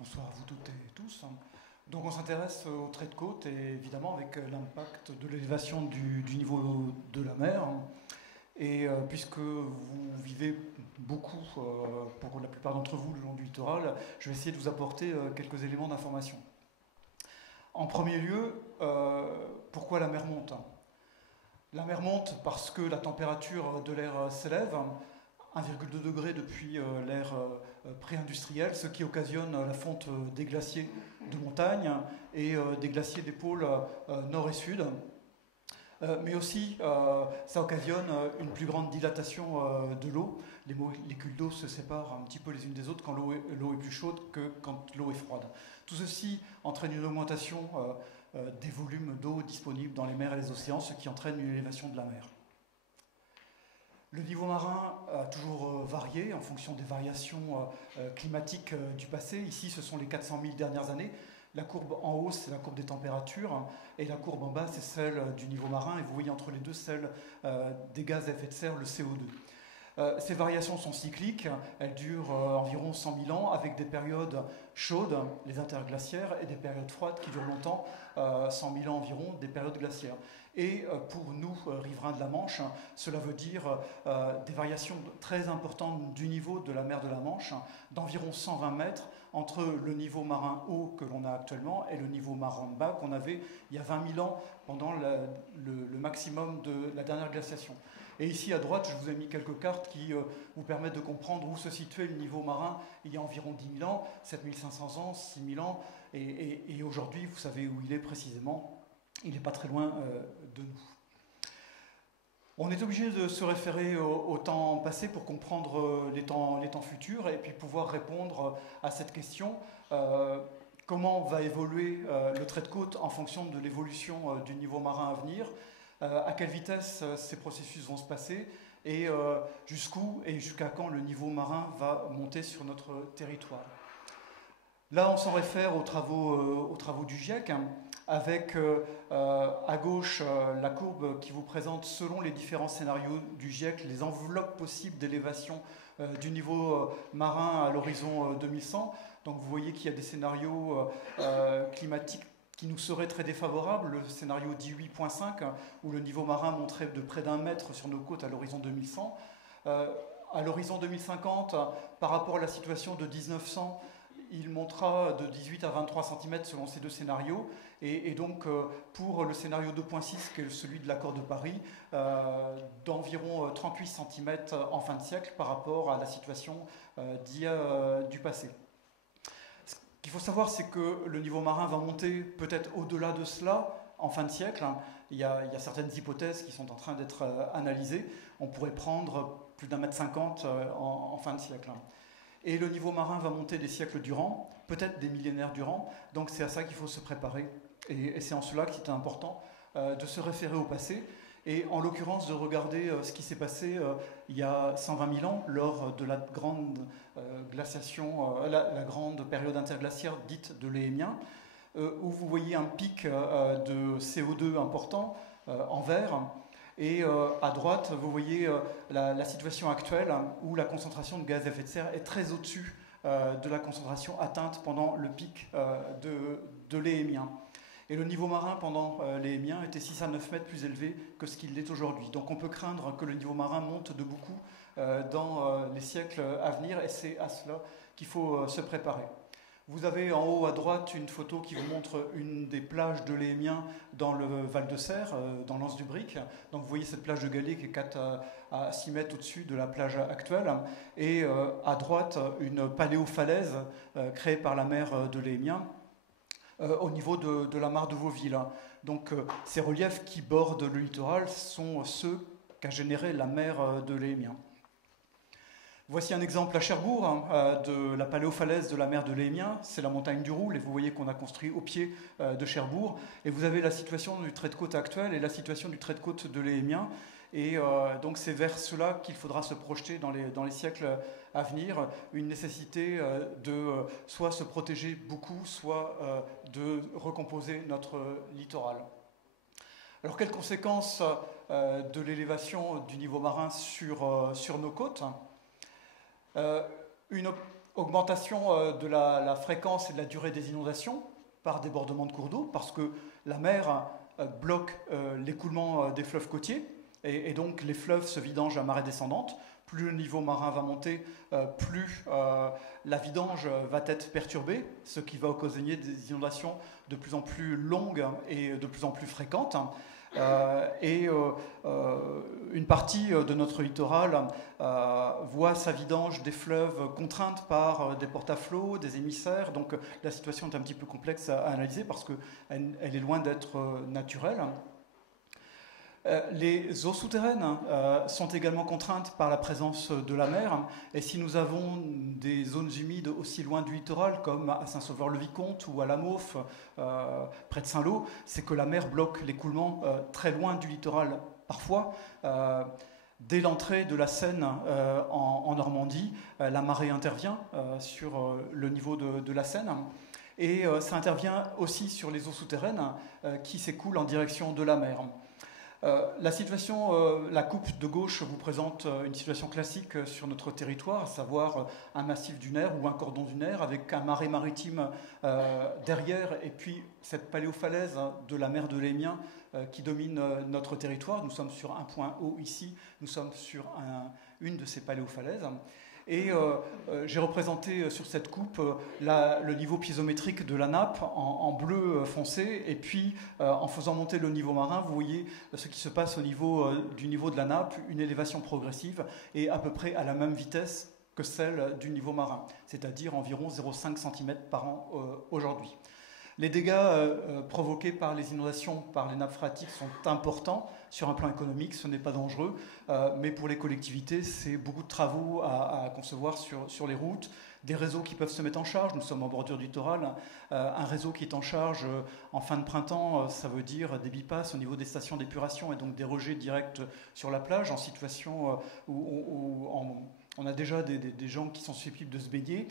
Bonsoir à vous toutes et tous. Donc on s'intéresse au trait de côte et évidemment avec l'impact de l'élévation du niveau de la mer. Et puisque vous vivez beaucoup, pour la plupart d'entre vous, le long du littoral, je vais essayer de vous apporter quelques éléments d'information. En premier lieu, pourquoi la mer monte? La mer monte parce que la température de l'air s'élève, 1,2 degré depuis l'ère pré-industrielle, ce qui occasionne la fonte des glaciers de montagne et des glaciers des pôles nord et sud. Mais aussi, ça occasionne une plus grande dilatation de l'eau. Les molécules d'eau se séparent un petit peu les unes des autres quand l'eau est plus chaude que quand l'eau est froide. Tout ceci entraîne une augmentation des volumes d'eau disponibles dans les mers et les océans, ce qui entraîne une élévation de la mer. Le niveau marin a toujours varié en fonction des variations climatiques du passé. Ici, ce sont les 400 000 dernières années. La courbe en haut, c'est la courbe des températures, et la courbe en bas, c'est celle du niveau marin. Et vous voyez entre les deux celle des gaz à effet de serre, le CO2. Ces variations sont cycliques, elles durent environ 100 000 ans, avec des périodes chaudes, les interglaciaires, et des périodes froides qui durent longtemps, 100 000 ans environ, des périodes glaciaires. Et pour nous, riverains de la Manche, cela veut dire des variations très importantes du niveau de la mer de la Manche, d'environ 120 mètres, entre le niveau marin haut que l'on a actuellement et le niveau marin bas qu'on avait il y a 20 000 ans pendant le maximum de la dernière glaciation. Et ici à droite, je vous ai mis quelques cartes qui vous permettent de comprendre où se situait le niveau marin il y a environ 10 000 ans, 7 500 ans, 6 000 ans, et aujourd'hui, vous savez où il est précisément. Il n'est pas très loin de nous. On est obligé de se référer au temps passé pour comprendre les temps futurs et puis pouvoir répondre à cette question. Comment va évoluer le trait de côte en fonction de l'évolution du niveau marin à venir? À quelle vitesse ces processus vont se passer? Et jusqu'où et jusqu'à quand le niveau marin va monter sur notre territoire? Là, on s'en réfère aux travaux du GIEC, avec à gauche la courbe qui vous présente, selon les différents scénarios du GIEC, les enveloppes possibles d'élévation du niveau marin à l'horizon 2100. Donc vous voyez qu'il y a des scénarios climatiques qui nous seraient très défavorables. Le scénario 18.5, où le niveau marin monterait de près d'1 mètre sur nos côtes à l'horizon 2100. À l'horizon 2050, par rapport à la situation de 1900, il montera de 18 à 23 cm selon ces deux scénarios. Et donc, pour le scénario 2.6, qui est celui de l'accord de Paris, d'environ 38 cm en fin de siècle par rapport à la situation du passé. Ce qu'il faut savoir, c'est que le niveau marin va monter peut-être au-delà de cela en fin de siècle. Il y a certaines hypothèses qui sont en train d'être analysées. On pourrait prendre plus d'1,50 m en fin de siècle. Et le niveau marin va monter des siècles durant, peut-être des millénaires durant, donc c'est à ça qu'il faut se préparer. Et c'est en cela qu'il est important de se référer au passé, et en l'occurrence de regarder ce qui s'est passé il y a 120 000 ans, lors de la grande glaciation, la grande période interglaciaire dite de l'Éhémien, où vous voyez un pic de CO2 important en vert. Et à droite, vous voyez la situation actuelle où la concentration de gaz à effet de serre est très au-dessus de la concentration atteinte pendant le pic de l'Éhémien. Et le niveau marin pendant l'Éhémien était 6 à 9 mètres plus élevé que ce qu'il est aujourd'hui. Donc on peut craindre que le niveau marin monte de beaucoup dans les siècles à venir, et c'est à cela qu'il faut se préparer. Vous avez en haut à droite une photo qui vous montre une des plages de l'Éhémien dans le Val de Serre, dans l'Anse du Bric. Donc vous voyez cette plage de galets qui est 4 à 6 mètres au-dessus de la plage actuelle. Et à droite, une paléofalaise créée par la mer de l'Éhémien au niveau de la mare de Vauville. Donc ces reliefs qui bordent le littoral sont ceux qu'a généré la mer de l'Éhémien. Voici un exemple à Cherbourg de la paléofalaise de la mer de l'Éhémien. C'est la montagne du Roule, et vous voyez qu'on a construit au pied de Cherbourg. Et vous avez la situation du trait de côte actuel et la situation du trait de côte de l'Éhémien. Et donc c'est vers cela qu'il faudra se projeter dans les siècles à venir. Une nécessité de soit se protéger beaucoup, soit de recomposer notre littoral. Alors quelles conséquences de l'élévation du niveau marin sur nos côtes? Une Augmentation de la fréquence et de la durée des inondations par débordement de cours d'eau, parce que la mer bloque l'écoulement des fleuves côtiers, et donc les fleuves se vidangent à marée descendante. Plus le niveau marin va monter, plus la vidange va être perturbée, ce qui va occasionner des inondations de plus en plus longues et de plus en plus fréquentes. Une partie de notre littoral voit sa vidange des fleuves contrainte par des porte-à-flots, des émissaires. Donc la situation est un petit peu complexe à analyser parce qu'elle est loin d'être naturelle. Les eaux souterraines sont également contraintes par la présence de la mer. Et si nous avons des zones humides aussi loin du littoral, comme à Saint-Sauveur-le-Vicomte ou à La Maufe, près de Saint-Lô, c'est que la mer bloque l'écoulement très loin du littoral. Parfois, dès l'entrée de la Seine en Normandie, la marée intervient sur le niveau de la Seine. Et ça intervient aussi sur les eaux souterraines qui s'écoulent en direction de la mer. La situation, la coupe de gauche vous présente une situation classique sur notre territoire, à savoir un massif dunaire ou un cordon dunaire avec un marais maritime derrière et puis cette paléofalaise de la mer de l'Émien qui domine notre territoire. Nous sommes sur un point haut ici, nous sommes sur une de ces paléofalaises. Et j'ai représenté sur cette coupe le niveau piézométrique de la nappe en bleu foncé. Et puis, en faisant monter le niveau marin, vous voyez ce qui se passe au niveau du niveau de la nappe, une élévation progressive et à peu près à la même vitesse que celle du niveau marin, c'est-à-dire environ 0,5 cm par an aujourd'hui. Les dégâts provoqués par les inondations, par les nappes phréatiques sont importants. Sur un plan économique, ce n'est pas dangereux, mais pour les collectivités, c'est beaucoup de travaux à concevoir sur les routes, des réseaux qui peuvent se mettre en charge. Nous sommes en bordure du littoral. Un réseau qui est en charge en fin de printemps, ça veut dire des bypass au niveau des stations d'épuration et donc des rejets directs sur la plage en situation où on a déjà des gens qui sont susceptibles de se baigner.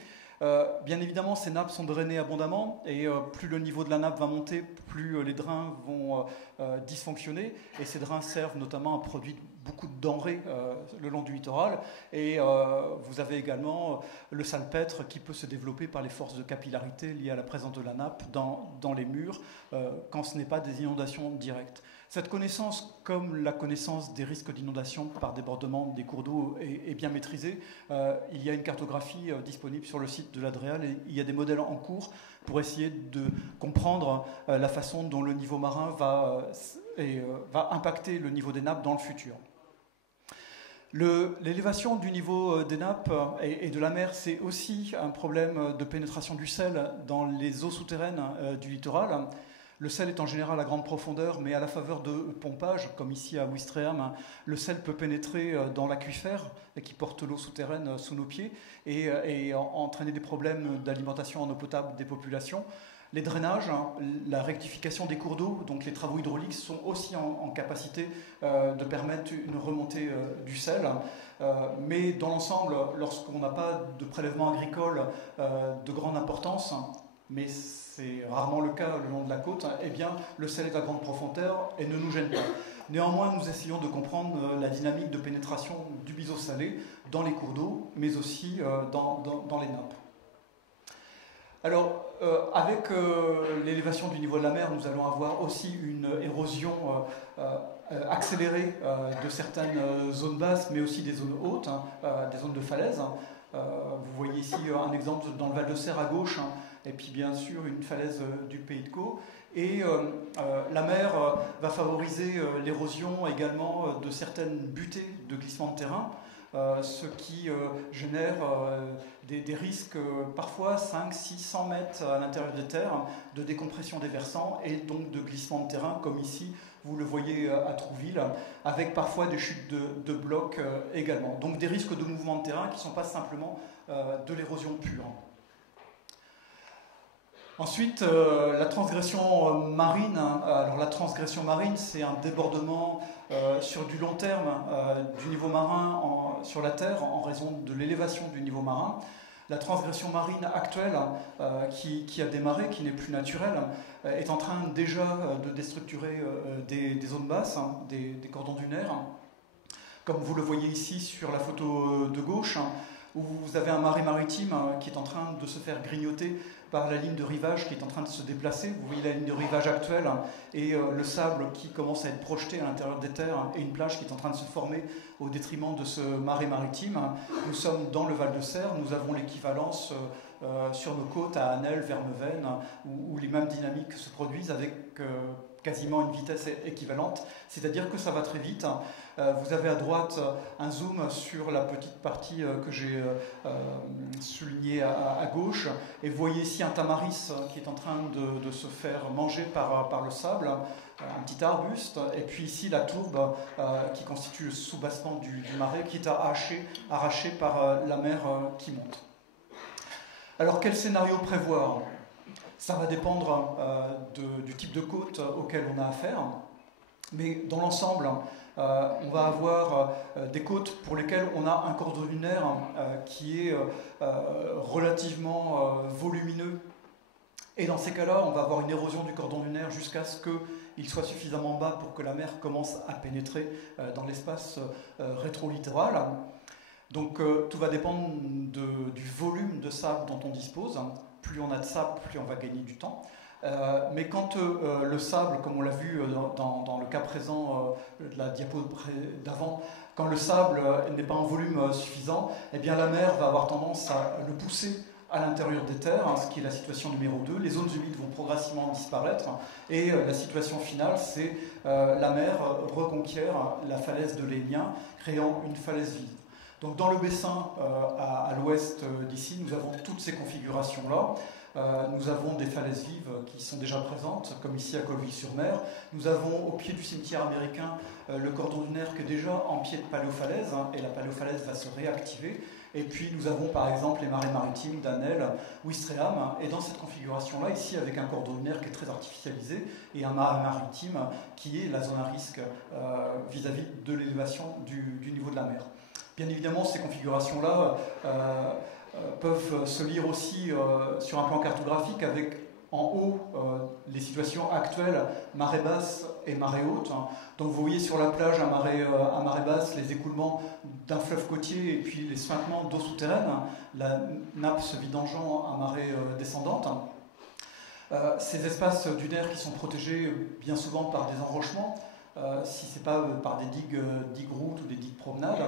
Bien évidemment, ces nappes sont drainées abondamment et plus le niveau de la nappe va monter, plus les drains vont dysfonctionner. Et ces drains servent notamment à produire beaucoup de denrées le long du littoral. Et vous avez également le salpêtre qui peut se développer par les forces de capillarité liées à la présence de la nappe dans les murs quand ce n'est pas des inondations directes. Cette connaissance, comme la connaissance des risques d'inondation par débordement des cours d'eau est bien maîtrisée. Il y a une cartographie disponible sur le site de l'Adréal et il y a des modèles en cours pour essayer de comprendre la façon dont le niveau marin va impacter le niveau des nappes dans le futur. L'élévation du niveau des nappes et de la mer, c'est aussi un problème de pénétration du sel dans les eaux souterraines du littoral. Le sel est en général à grande profondeur, mais à la faveur de pompage, comme ici à Ouistreham, le sel peut pénétrer dans l'aquifère qui porte l'eau souterraine sous nos pieds et entraîner des problèmes d'alimentation en eau potable des populations. Les drainages, la rectification des cours d'eau, donc les travaux hydrauliques sont aussi en capacité de permettre une remontée du sel. Mais dans l'ensemble, lorsqu'on n'a pas de prélèvement agricole de grande importance, mais c'est rarement le cas le long de la côte, eh bien, le sel est à grande profondeur et ne nous gêne pas. Néanmoins, nous essayons de comprendre la dynamique de pénétration du biseau salé dans les cours d'eau, mais aussi dans les nappes. Alors, avec l'élévation du niveau de la mer, nous allons avoir aussi une érosion accélérée de certaines zones basses, mais aussi des zones hautes, des zones de falaise. Vous voyez ici un exemple dans le Val de Serre à gauche, et puis bien sûr une falaise du Pays de Caux. Et la mer va favoriser l'érosion également de certaines butées de glissement de terrain, ce qui génère des risques parfois 500-600 mètres à l'intérieur des terres de décompression des versants et donc de glissement de terrain, comme ici vous le voyez à Trouville, avec parfois des chutes de blocs également. Donc des risques de mouvement de terrain qui ne sont pas simplement de l'érosion pure. Ensuite, la transgression marine. Alors la transgression marine, c'est un débordement sur du long terme du niveau marin sur la Terre en raison de l'élévation du niveau marin. La transgression marine actuelle qui a démarré, qui n'est plus naturelle, est en train déjà de déstructurer des zones basses, des cordons dunaires. Comme vous le voyez ici sur la photo de gauche, où vous avez un marais maritime qui est en train de se faire grignoter par la ligne de rivage qui est en train de se déplacer. Vous voyez la ligne de rivage actuelle et le sable qui commence à être projeté à l'intérieur des terres et une plage qui est en train de se former au détriment de ce marais maritime. Nous sommes dans le Val-de-Serre, nous avons l'équivalence sur nos côtes à Annelles, Vermeuven, où les mêmes dynamiques se produisent avec quasiment une vitesse équivalente, c'est-à-dire que ça va très vite. Vous avez à droite un zoom sur la petite partie que j'ai soulignée à gauche, et vous voyez ici un tamaris qui est en train de se faire manger par le sable, un petit arbuste, et puis ici la tourbe qui constitue le soubassement du marais qui est arraché par la mer qui monte. Alors quel scénario prévoir ? Ça va dépendre du type de côte auquel on a affaire, mais dans l'ensemble, on va avoir des côtes pour lesquelles on a un cordon lunaire qui est relativement volumineux. Et dans ces cas-là, on va avoir une érosion du cordon lunaire jusqu'à ce qu'il soit suffisamment bas pour que la mer commence à pénétrer dans l'espace rétrolittéral. Donc tout va dépendre du volume de sable dont on dispose. Plus on a de sable, plus on va gagner du temps. Mais quand le sable, comme on l'a vu dans le cas présent de la diapo d'avant, quand le sable n'est pas en volume suffisant, eh bien la mer va avoir tendance à le pousser à l'intérieur des terres, ce qui est la situation numéro 2. Les zones humides vont progressivement disparaître et la situation finale, c'est la mer reconquiert la falaise de l'Hénien, créant une falaise vide. Donc dans le bessin à l'ouest d'ici, nous avons toutes ces configurations-là. Nous avons des falaises vives qui sont déjà présentes, comme ici à Colville-sur-Mer. Nous avons au pied du cimetière américain le cordon lunaire qui est déjà en pied de paléofalaise, et la paléofalaise va se réactiver. Et puis nous avons par exemple les marais maritimes d'Annelles, Ouistreham, et dans cette configuration-là, ici avec un cordon lunaire qui est très artificialisé, et un marais maritime qui est la zone à risque vis-à-vis de l'élévation du niveau de la mer. Bien évidemment, ces configurations-là peuvent se lire aussi sur un plan cartographique avec en haut les situations actuelles, marée basse et marée haute. Donc vous voyez sur la plage à marée basse les écoulements d'un fleuve côtier et puis les suintements d'eau souterraine, la nappe se vidangeant à marée descendante. Ces espaces dunaires qui sont protégés bien souvent par des enrochements, si ce n'est pas par des digues routes ou des digues promenades,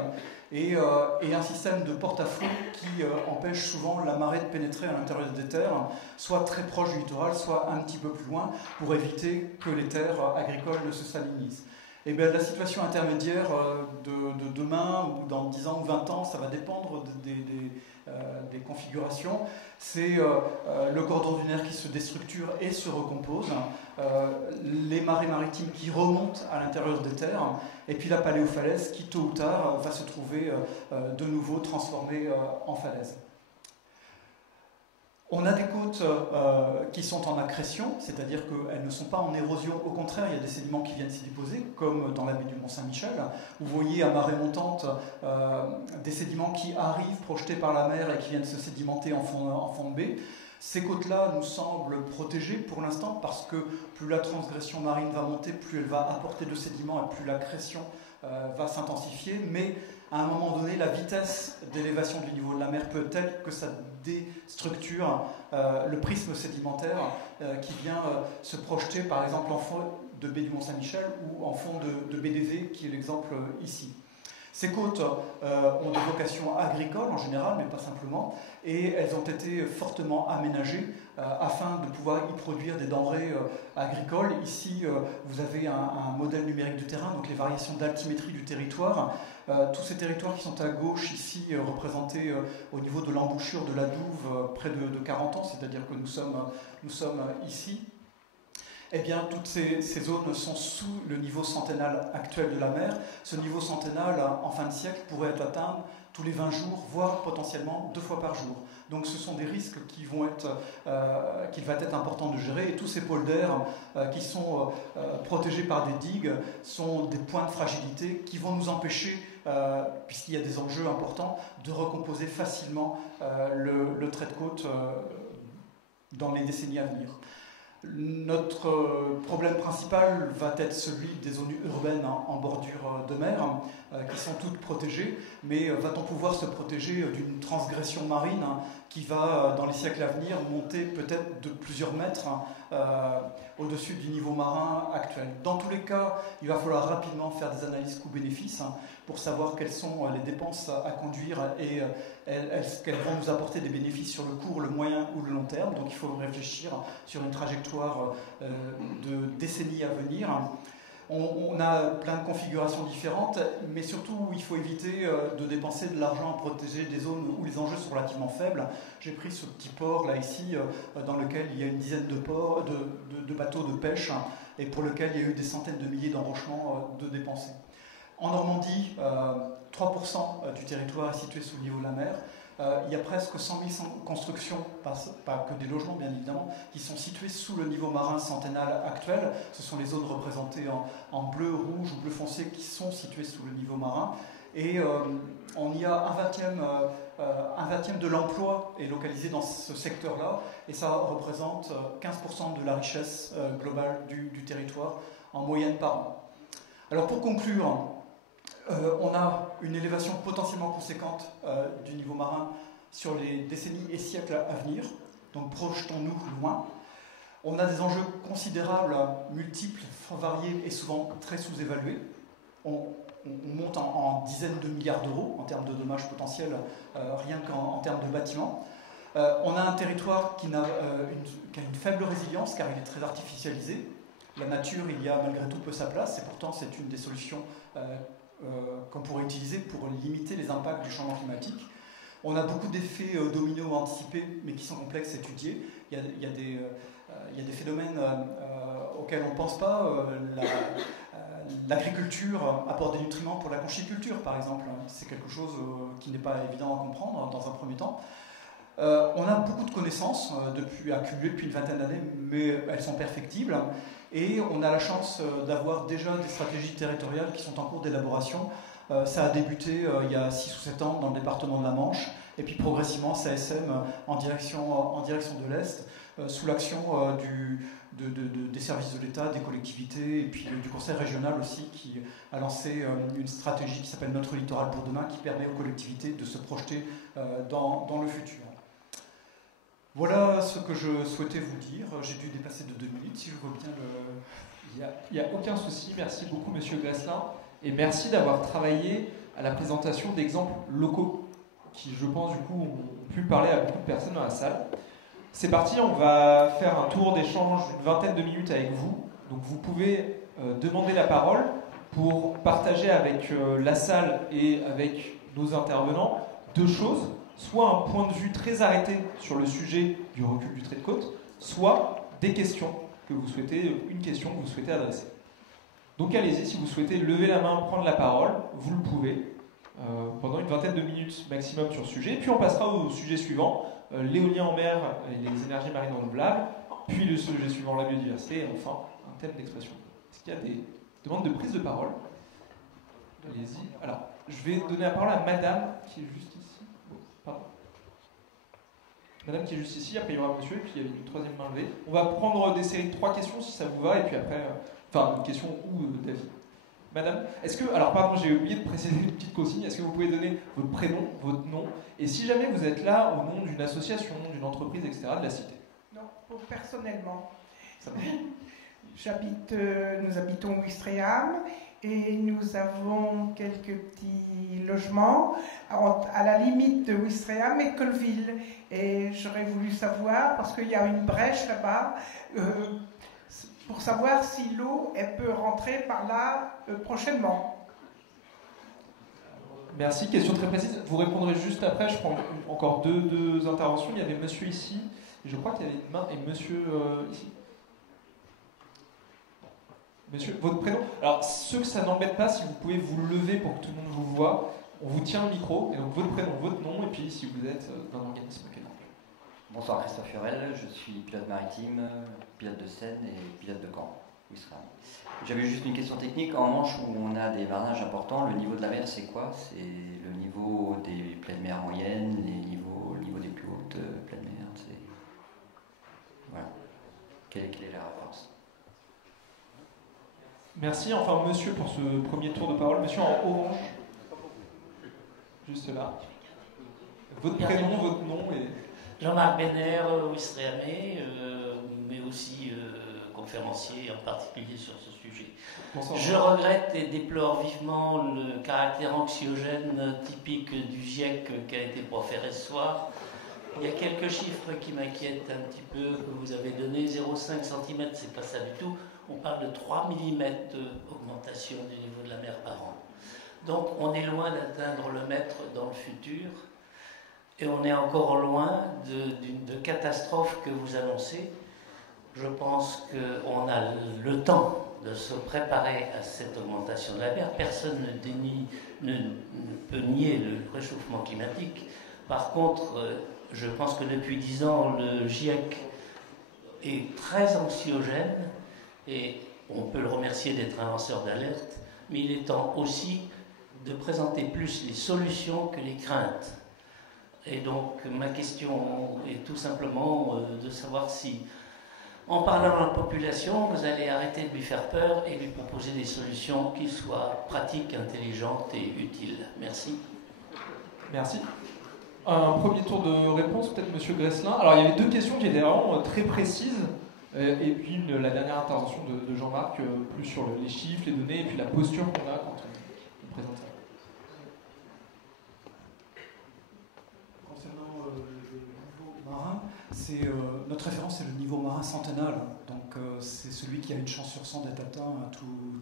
et un système de porte-à-faux qui empêche souvent la marée de pénétrer à l'intérieur des terres, soit très proche du littoral, soit un petit peu plus loin, pour éviter que les terres agricoles ne se salinisent. Et bien, la situation intermédiaire de demain, ou dans 10 ans ou 20 ans, ça va dépendre des configurations. C'est le cordon dunaire qui se déstructure et se recompose, les marées maritimes qui remontent à l'intérieur des terres, et puis la paléofalaise qui, tôt ou tard, va se trouver de nouveau transformée en falaise. On a des côtes qui sont en accrétion, c'est-à-dire qu'elles ne sont pas en érosion, au contraire, il y a des sédiments qui viennent s'y déposer, comme dans la baie du Mont-Saint-Michel, où vous voyez à marée montante des sédiments qui arrivent projetés par la mer et qui viennent se sédimenter en fond de baie. Ces côtes-là nous semblent protégées pour l'instant parce que plus la transgression marine va monter, plus elle va apporter de sédiments et plus la crétion va s'intensifier, mais à un moment donné, la vitesse d'élévation du niveau de la mer peut être telle que ça déstructure le prisme sédimentaire qui vient se projeter par exemple en fond de baie du Mont-Saint-Michel ou en fond de baie d'Évé, qui est l'exemple ici. Ces côtes ont des vocations agricoles en général, mais pas simplement, et elles ont été fortement aménagées afin de pouvoir y produire des denrées agricoles. Ici, vous avez un modèle numérique du terrain, donc les variations d'altimétrie du territoire. Tous ces territoires qui sont à gauche, ici, représentés au niveau de l'embouchure de la Douve, près de 40 ans, c'est-à-dire que nous sommes ici. Eh bien, toutes ces zones sont sous le niveau centennal actuel de la mer. Ce niveau centennal, en fin de siècle, pourrait être atteint tous les 20 jours, voire potentiellement 2 fois par jour. Donc ce sont des risques qu'il va être important de gérer. Et tous ces pôles d'air qui sont protégés par des digues sont des points de fragilité qui vont nous empêcher, puisqu'il y a des enjeux importants, de recomposer facilement le trait de côte dans les décennies à venir. Notre problème principal va être celui des zones urbaines en bordure de mer, qui sont toutes protégées, mais va-t-on pouvoir se protéger d'une transgression marine qui va, dans les siècles à venir, monter peut-être de plusieurs mètres au-dessus du niveau marin actuel? Dans tous les cas, il va falloir rapidement faire des analyses coûts-bénéfices pour savoir quelles sont les dépenses à conduire et est-ce qu'elles vont nous apporter des bénéfices sur le court, le moyen ou le long terme. Donc il faut réfléchir sur une trajectoire de décennies à venir. On a plein de configurations différentes, mais surtout il faut éviter de dépenser de l'argent à protéger des zones où les enjeux sont relativement faibles. J'ai pris ce petit port là ici, dans lequel il y a une dizaine de bateaux de pêche, et pour lequel il y a eu des centaines de milliers d'embranchements de dépensés. En Normandie, 3% du territoire est situé sous le niveau de la mer. Il y a presque 100 000 constructions, pas que des logements bien évidemment, qui sont situées sous le niveau marin centennal actuel. Ce sont les zones représentées en bleu, rouge ou bleu foncé qui sont situées sous le niveau marin. Et on y a un vingtième de l'emploi est localisé dans ce secteur-là, et ça représente 15% de la richesse globale du territoire en moyenne par an. Alors pour conclure, on a une élévation potentiellement conséquente du niveau marin sur les décennies et siècles à venir, donc projetons-nous loin. On a des enjeux considérables, multiples, variés et souvent très sous-évalués. On monte en dizaines de milliards d'euros en termes de dommages potentiels, rien qu'en termes de bâtiments. On a un territoire qui a une faible résilience car il est très artificialisé. La nature, il y a malgré tout peu sa place, et pourtant c'est une des solutions qu'on pourrait utiliser pour limiter les impacts du changement climatique. On a beaucoup d'effets dominos anticipés, mais qui sont complexes à étudier. Il y a des phénomènes auxquels on ne pense pas. L'agriculture apporte des nutriments pour la conchiculture, par exemple. C'est quelque chose qui n'est pas évident à comprendre dans un premier temps. On a beaucoup de connaissances accumulées depuis une vingtaine d'années, mais elles sont perfectibles. Et on a la chance d'avoir déjà des stratégies territoriales qui sont en cours d'élaboration. Ça a débuté il y a 6 ou 7 ans dans le département de la Manche, et puis progressivement ça essaime en direction de l'Est, sous l'action des services de l'État, des collectivités, et puis du Conseil régional aussi, qui a lancé une stratégie qui s'appelle Notre littoral pour demain, qui permet aux collectivités de se projeter dans le futur. Voilà ce que je souhaitais vous dire. J'ai dû dépasser de 2 minutes, si je vois bien le... Il n'y a aucun souci. Merci beaucoup, Monsieur Gresselin. Et merci d'avoir travaillé à la présentation d'exemples locaux qui, je pense, du coup, ont pu parler à beaucoup de personnes dans la salle. C'est parti, on va faire un tour d'échange d'une vingtaine de minutes avec vous. Donc vous pouvez demander la parole pour partager avec la salle et avec nos intervenants 2 choses. Soit un point de vue très arrêté sur le sujet du recul du trait de côte, soit des questions une question que vous souhaitez adresser. Donc allez-y, si vous souhaitez lever la main, prendre la parole, vous le pouvez, pendant une vingtaine de minutes maximum sur le sujet, puis on passera au sujet suivant, l'éolien en mer et les énergies marines renouvelables, puis le sujet suivant, la biodiversité, et enfin un thème d'expression. Est-ce qu'il y a des demandes de prise de parole? Allez-y. Alors, je vais donner la parole à madame qui est juste ici. Pardon. Madame qui est juste ici, après il y aura monsieur, et puis il y a une troisième main levée. On va prendre des séries de 3 questions si ça vous va, et puis après, une question ou d'avis. Madame, est-ce que, alors pardon, j'ai oublié de préciser une petite consigne, est-ce que vous pouvez donner votre prénom, votre nom, et si jamais vous êtes là au nom d'une association, d'une entreprise, etc., de la cité? Non, personnellement. Ça marche. Nous habitons Ouistreham, et nous avons quelques petits logements à la limite de Ouistreham et Colville. Et j'aurais voulu savoir, parce qu'il y a une brèche là-bas, pour savoir si l'eau elle peut rentrer par là prochainement. Merci, question très précise. Vous répondrez juste après, je prends encore deux interventions. Il y avait monsieur ici, et je crois qu'il y avait une main, et monsieur ici. Monsieur, votre prénom. Alors, ceux que ça n'embête pas, si vous pouvez vous lever pour que tout le monde vous voit, on vous tient le micro, et donc votre prénom, votre nom, et puis si vous êtes d'un organisme quelconque. Bonsoir, Christophe Furel, je suis pilote maritime, pilote de Seine et pilote de Caen, Ouistreham. J'avais juste une question technique. En Manche, où on a des marinages importants, le niveau de la mer, c'est quoi? C'est le niveau des pleines mers moyennes, le niveau des plus hautes pleines mers, c'est... Voilà. quelle est la référence? Merci. Enfin, monsieur, pour ce premier tour de parole. Monsieur en orange. Juste là. Votre prénom, votre nom et... Jean-Marc Benner, Ouistreham, mais aussi conférencier, en particulier sur ce sujet. Bonsoir. Je regrette et déplore vivement le caractère anxiogène typique du GIEC qui a été proféré ce soir. Il y a quelques chiffres qui m'inquiètent un petit peu, que vous avez donné. 0,5 cm, c'est pas ça du tout. On parle de 3 mm d'augmentation du niveau de la mer par an. Donc on est loin d'atteindre le mètre dans le futur. Et on est encore loin de catastrophes que vous annoncez. Je pense qu'on a le temps de se préparer à cette augmentation de la mer. Personne ne peut nier le réchauffement climatique. Par contre, je pense que depuis 10 ans, le GIEC est très anxiogène et on peut le remercier d'être un lanceur d'alerte, mais il est temps aussi de présenter plus les solutions que les craintes. Et donc, ma question est tout simplement de savoir si, en parlant à la population, vous allez arrêter de lui faire peur et lui proposer des solutions qui soient pratiques, intelligentes et utiles. Merci. Merci. Un premier tour de réponse, peut-être Monsieur Gresselin. Alors, il y avait deux questions qui étaient vraiment très précises. Et puis la dernière intervention de Jean-Marc, plus sur les chiffres, les données, et puis la posture qu'on a quand on présente ça. Notre référence, c'est le niveau marin centennal. Donc, c'est celui qui a une chance sur 100 d'être atteint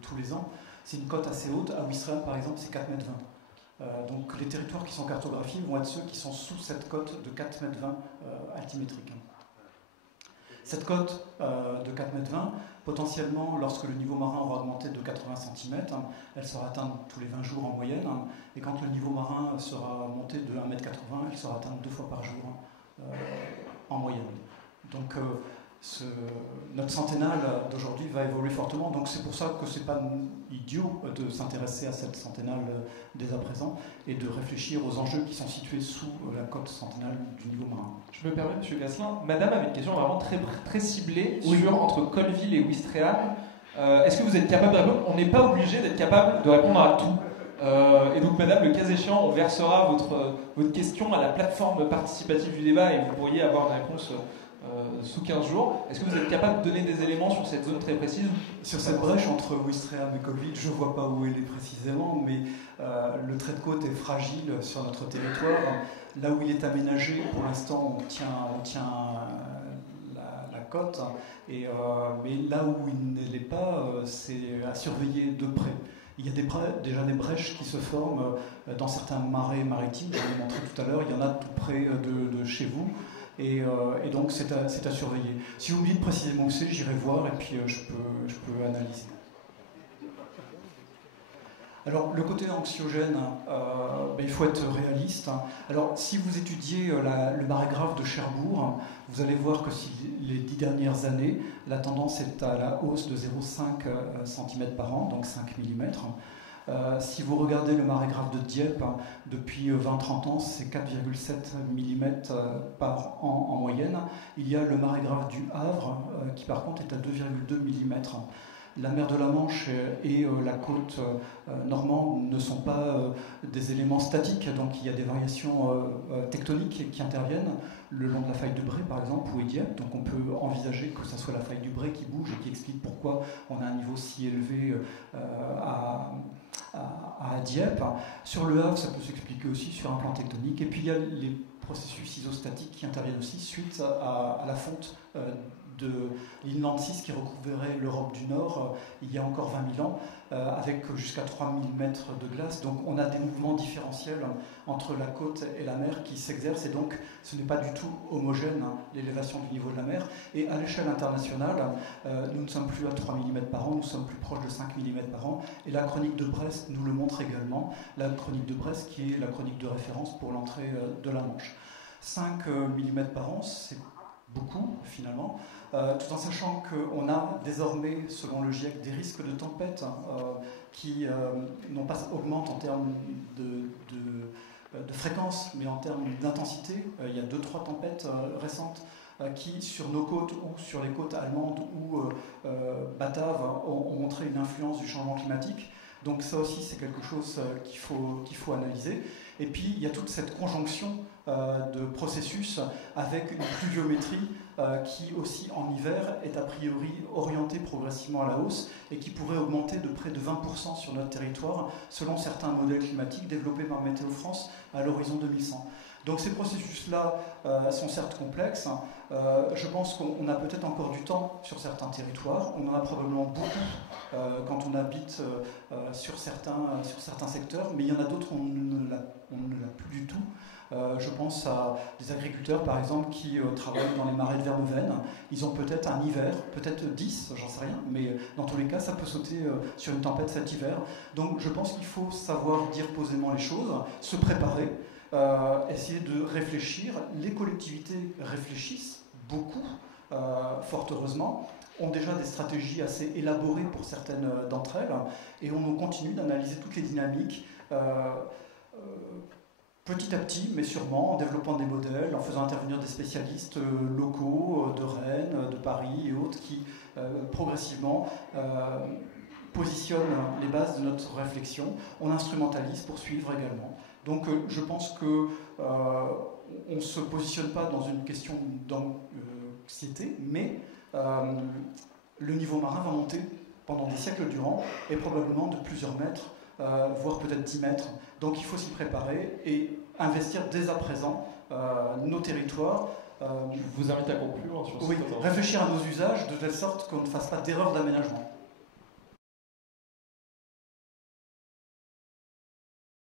tous les ans. C'est une cote assez haute. À Ouistreham, par exemple, c'est 4,20 m. Donc, les territoires qui sont cartographiés vont être ceux qui sont sous cette cote de 4,20 m altimétrique. Cette cote de 4,20 m, potentiellement, lorsque le niveau marin aura augmenté de 80 cm, elle sera atteinte tous les 20 jours en moyenne. Et quand le niveau marin sera monté de 1,80 m, elle sera atteinte 2 fois par jour en moyenne. Donc notre centennale d'aujourd'hui va évoluer fortement. Donc c'est pour ça que c'est pas idiot de s'intéresser à cette centennale dès à présent et de réfléchir aux enjeux qui sont situés sous la cote centennale du niveau marin. Je me permets, M. Gresselin, Madame avait une question vraiment très ciblée oui. sur entre Colleville et Ouistreham. Est-ce que vous êtes capable de répondre? On n'est pas obligé d'être capable de répondre à tout. Et donc, Madame, le cas échéant, on versera votre question à la plateforme participative du débat et vous pourriez avoir une réponse sous 15 jours. Est-ce que vous êtes capable de donner des éléments sur cette zone très précise? Sur cette brèche entre Ouistreham et Colleville, je ne vois pas où elle est précisément, mais le trait de côte est fragile sur notre territoire. Là où il est aménagé, pour l'instant, on tient la côte, mais là où il ne l'est pas, c'est à surveiller de près. Il y a déjà des brèches qui se forment dans certains marais maritimes, je l'ai montré tout à l'heure, il y en a tout près de chez vous, et donc c'est à surveiller. Si vous me dites précisément où c'est, j'irai voir et puis je peux analyser. Alors, le côté anxiogène, il faut être réaliste. Alors, si vous étudiez le marégraphe de Cherbourg, vous allez voir que les 10 dernières années, la tendance est à la hausse de 0,5 cm par an, donc 5 mm. Si vous regardez le marégraphe de Dieppe, depuis 20-30 ans, c'est 4,7 mm par an en moyenne. Il y a le marégraphe du Havre, qui par contre est à 2,2 mm. La mer de la Manche et la côte normande ne sont pas des éléments statiques, donc il y a des variations tectoniques qui interviennent le long de la faille de Bray, par exemple, ou Dieppe. Donc on peut envisager que ce soit la faille du Bray qui bouge et qui explique pourquoi on a un niveau si élevé à Dieppe. Sur le Havre, ça peut s'expliquer aussi sur un plan tectonique. Et puis il y a les processus isostatiques qui interviennent aussi suite à la fonte de l'Inland 6 qui recouvrait l'Europe du Nord il y a encore 20 000 ans, avec jusqu'à 3000 mètres de glace. Donc on a des mouvements différentiels entre la côte et la mer qui s'exercent, et donc ce n'est pas du tout homogène, l'élévation du niveau de la mer. Et à l'échelle internationale, nous ne sommes plus à 3 mm par an, nous sommes plus proches de 5 mm par an, et la chronique de Brest nous le montre également, la chronique de Brest qui est la chronique de référence pour l'entrée de la Manche. 5 mm par an, c'est beaucoup finalement, tout en sachant qu'on a désormais, selon le GIEC, des risques de tempêtes qui non pas augmentent en termes de fréquence, mais en termes d'intensité. Il y a 2-3 tempêtes récentes qui, sur nos côtes ou sur les côtes allemandes ou bataves, ont montré une influence du changement climatique. Donc ça aussi, c'est quelque chose qu'il faut analyser. Et puis, il y a toute cette conjonction de processus avec une pluviométrie qui aussi, en hiver, est a priori orientée progressivement à la hausse et qui pourrait augmenter de près de 20% sur notre territoire, selon certains modèles climatiques développés par Météo France à l'horizon 2100. Donc ces processus-là sont certes complexes. Je pense qu'on a peut-être encore du temps sur certains territoires. On en a probablement beaucoup quand on habite sur certains secteurs, mais il y en a d'autres où on ne l'a plus du tout. Je pense à des agriculteurs, par exemple, qui travaillent dans les marais de verveine. Ils ont peut-être un hiver, peut-être 10, j'en sais rien, mais dans tous les cas, ça peut sauter sur une tempête cet hiver. Donc je pense qu'il faut savoir dire posément les choses, se préparer, essayer de réfléchir. Les collectivités réfléchissent beaucoup, fort heureusement, ont déjà des stratégies assez élaborées pour certaines d'entre elles, et on continue d'analyser toutes les dynamiques petit à petit, mais sûrement, en développant des modèles, en faisant intervenir des spécialistes locaux de Rennes, de Paris et autres, qui progressivement positionnent les bases de notre réflexion. On instrumentalise pour suivre également. Donc je pense qu'on ne se positionne pas dans une question d'anxiété, mais le niveau marin va monter pendant des siècles durant, et probablement de plusieurs mètres, voire peut-être 10 mètres. Donc il faut s'y préparer et investir dès à présent nos territoires. Je vous invite à conclure sur ce Oui, réfléchir à nos usages de telle sorte qu'on ne fasse pas d'erreur d'aménagement.